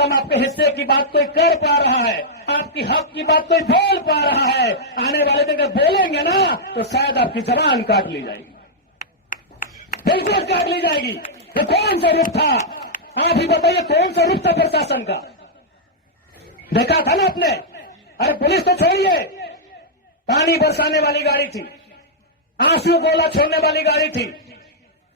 कम आपके हिस्से की बात कोई कर पा रहा है, आपकी हक की बात कोई बोल पा रहा है, आने वाले दिन अगर बोलेंगे ना तो शायद आपकी जबान काट ली जाएगी, बिल्कुल काट ली जाएगी। तो कौन सा रूप था, आप ही बताइए, कौन सा रूप था प्रशासन का? देखा था ना आपने? अरे पुलिस तो छोड़िए, पानी बरसाने वाली गाड़ी थी, आंसू गोला छोड़ने वाली गाड़ी थी,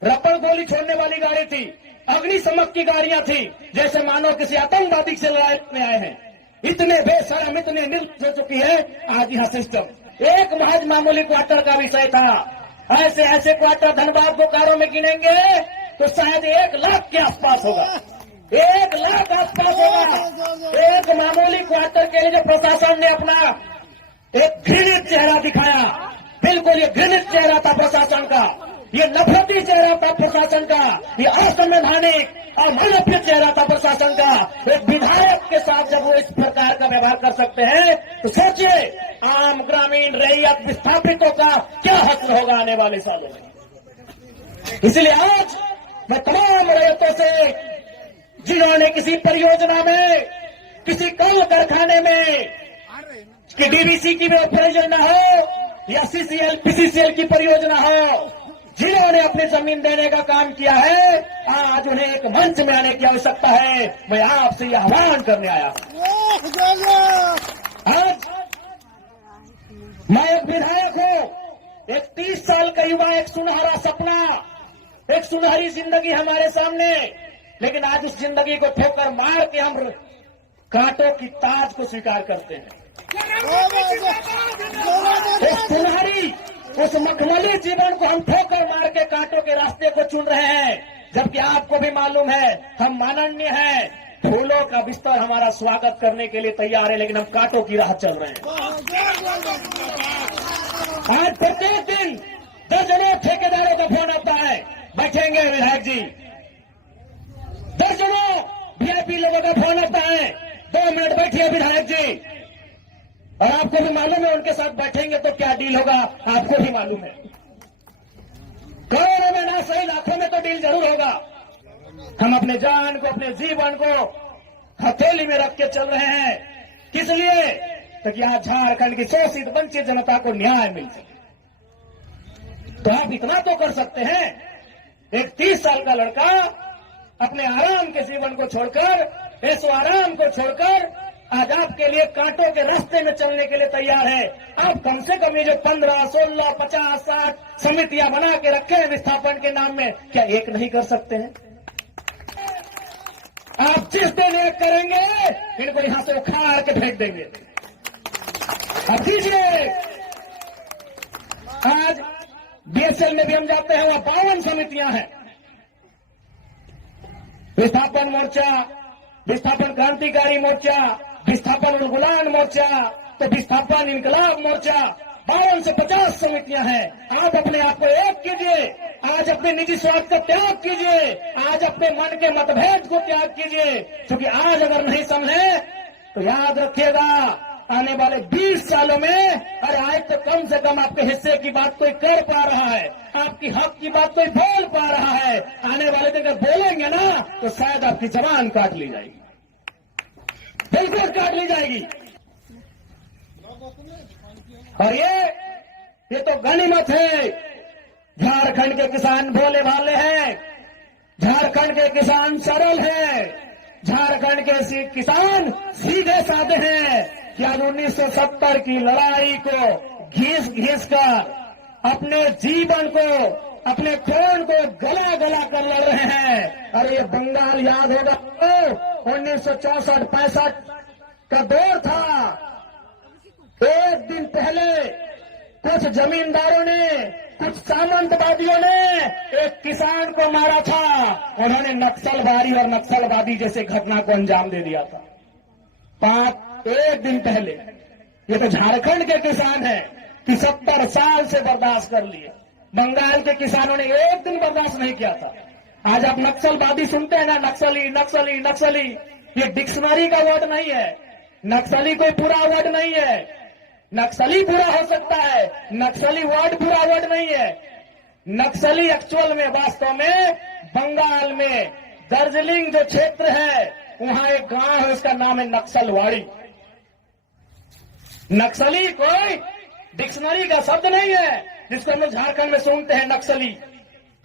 रबड़ गोली छोड़ने वाली गाड़ी थी, अग्निशमक की गाड़ियां थी, जैसे मानो किसी आतंकवादी से लड़ाई में आए हैं। इतने बेशरम, इतने निर्लज हो चुकी है आज यहां सिस्टम। एक महज मामूली क्वार्टर का विषय था, ऐसे ऐसे क्वार्टर धनबाद बोकारो में गिनेंगे तो शायद 1 लाख के आसपास होगा, 1 लाख आसपास होगा। एक मामूली क्वार्टर के लिए जो प्रशासन ने अपना एक घृणित चेहरा दिखाया, बिल्कुल ये घृणित चेहरा था प्रशासन का, ये नफरती चेहरा था प्रशासन का, ये असंवैधानिक और मानवीय चेहरा था प्रशासन का। एक विधायक के साथ जब वो इस प्रकार का व्यवहार कर सकते हैं तो सोचिए आम ग्रामीण रैयत विस्थापितों का क्या हश्र होगा आने वाले सालों में। इसलिए आज मैं तमाम रैयतों से, जिन्होंने किसी परियोजना में, किसी कल कारखाने में कि डीवीसी की भी परियोजना हो या सीसीएल पीसीसीएल की परियोजना हो, जिन्होंने अपनी जमीन देने का काम किया है, आज उन्हें एक मंच में आने की आवश्यकता है। मैं आपसे यह आह्वान करने आया आज। मैं एक विधायक हूं, एक 30 साल का युवा, एक सुनहरा सपना, एक सुनहरी जिंदगी हमारे सामने, लेकिन आज उस जिंदगी को ठोकर मार के हम कांटों की ताज को स्वीकार करते हैं। उस सुनहरी, उस मखमली जीवन को हम ठोकर मार के कांटों के रास्ते को चुन रहे हैं, जबकि आपको भी मालूम है हम माननीय हैं, फूलों का बिस्तर हमारा स्वागत करने के लिए तैयार है, लेकिन हम कांटों की राह चल रहे हैं। आज प्रत्येक दिन दर्जनों ठेकेदारों का फोन आता है, बैठेंगे विधायक जी, दर्जनों वीआईपी लोगों का फोन आता है, 2 मिनट बैठिए विधायक जी, और आपको भी मालूम है उनके साथ बैठेंगे तो क्या डील होगा, आपको भी मालूम है। करोड़ों में ना सही लाखों में तो डील जरूर होगा। हम अपने जान को, अपने जीवन को हथेली में रख के चल रहे हैं, किस लिए? ताकि आज झारखंड की शोषित वंचित जनता को न्याय मिल सके। तो आप इतना तो कर सकते हैं, एक 30 साल का लड़का अपने आराम के जीवन को छोड़कर, ऐसो आराम को छोड़कर आज आपके लिए कांटों के रास्ते में चलने के लिए तैयार है। आप कम से कम ये जो 15, 16, 50, 60 समितियां बना के रखे हैं विस्थापन के नाम में, क्या एक नहीं कर सकते हैं? आप जिस दिन एक करेंगे इनको यहां से उखाड़ के फेंक देंगे। अब कीजिए, आज बीएसएल में भी हम जाते हैं, वहां 52 समितियां हैं, विस्थापन मोर्चा, विस्थापन क्रांतिकारी मोर्चा, विस्थापन उलगुलान मोर्चा, तो विस्थापन इनकलाब मोर्चा, 52 से 50 समितियां हैं। आप अपने आप को एक कीजिए, आज अपने निजी स्वार्थ का त्याग कीजिए, आज अपने मन के मतभेद को त्याग कीजिए, क्योंकि आज अगर नहीं समझे तो याद रखिएगा आने वाले 20 सालों में, अरे आज तो कम से कम आपके हिस्से की बात कोई कर पा रहा है, आपकी हक की बात कोई बोल पा रहा है, आने वाले दिन अगर बोलेंगे ना तो शायद आपकी जबान काट ली जाएगी, बिल्कुल काट ली जाएगी। और ये तो गनीमत है, झारखंड के किसान भोले भाले हैं, झारखंड के किसान सरल हैं, झारखंड के किसान सीधे साधे हैं कि आज 1970 की लड़ाई को घिस घिस कर अपने जीवन को, अपने खून को गला गला कर लड़ रहे हैं। अरे ये बंगाल याद होगा तो 1964-65 का दौर था। एक दिन पहले कुछ जमींदारों ने, कुछ सामंतवादियों ने एक किसान को मारा था, उन्होंने नक्सलवादी और नक्सलवादी जैसे घटना को अंजाम दे दिया था। एक दिन पहले ये तो झारखंड के किसान हैं कि 70 साल से बर्दाश्त कर लिए, बंगाल के किसानों ने एक दिन बर्दाश्त नहीं किया था। आज आप नक्सलवादी सुनते हैं ना, नक्सली नक्सली नक्सली, ये डिक्शनरी का वर्ड नहीं है, नक्सली कोई पूरा वर्ड नहीं है, नक्सली बुरा हो सकता है, नक्सली वर्ड बुरा वर्ड नहीं है। नक्सली एक्चुअल में, वास्तव में बंगाल में दार्जिलिंग जो क्षेत्र है, वहां एक गांव है, उसका नाम है नक्सलवाड़ी। नक्सली कोई डिक्शनरी का शब्द नहीं है जिसको हम लोग झारखंड में सुनते हैं नक्सली।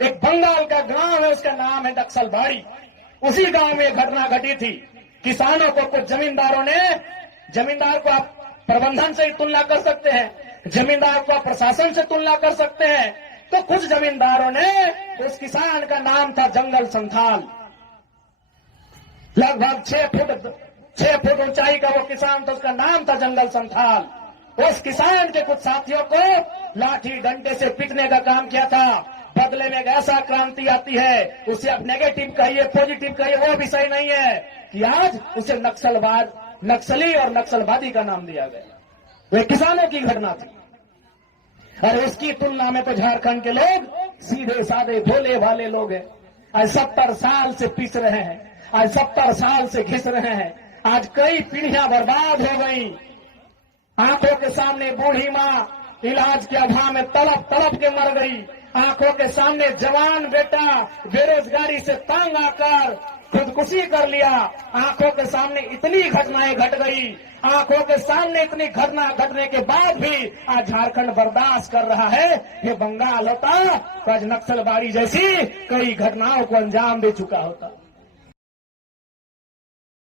एक बंगाल का गांव है, उसका नाम है नक्सलवाड़ी। उसी गांव में घटना घटी थी। किसानों को कुछ जमींदारों ने, जमींदार को आप प्रबंधन से ही तुलना कर सकते हैं, जमींदार को आप प्रशासन से तुलना कर सकते हैं, तो कुछ जमींदारों ने, उस किसान का नाम था जंगल संथाल, लगभग 6 फुट ऊंचाई का वो किसान था, उसका नाम था जंगल संथाल। उस किसान के कुछ साथियों को लाठी डंडे से पीटने का काम किया था। बदले में एक ऐसा क्रांति आती है, उसे आप नेगेटिव कहिए पॉजिटिव कहिए, वो विषय नहीं है कि आज उसे नक्सलवाद, नक्सली और नक्सलवादी का नाम दिया गया। वे किसानों की घटना थी। और उसकी तुलना में तो झारखंड के लोग सीधे साधे भोले भाले लोग हैं। आज 70 साल से पीस रहे हैं, आज 70 साल से घिस रहे हैं। आज कई पीढ़ियां बर्बाद हो गई। आंखों के सामने बूढ़ी मां इलाज के अभाव में तड़प तड़प के मर गई। आंखों के सामने जवान बेटा बेरोजगारी से तंग आकर खुदकुशी कर लिया। आंखों के सामने इतनी घटनाएं घट गई। आंखों के सामने इतनी घटना घटने के बाद भी आज झारखंड बर्दाश्त कर रहा है। ये बंगाल होता तो आज नक्सलबाड़ी जैसी कई घटनाओं को अंजाम दे चुका होता।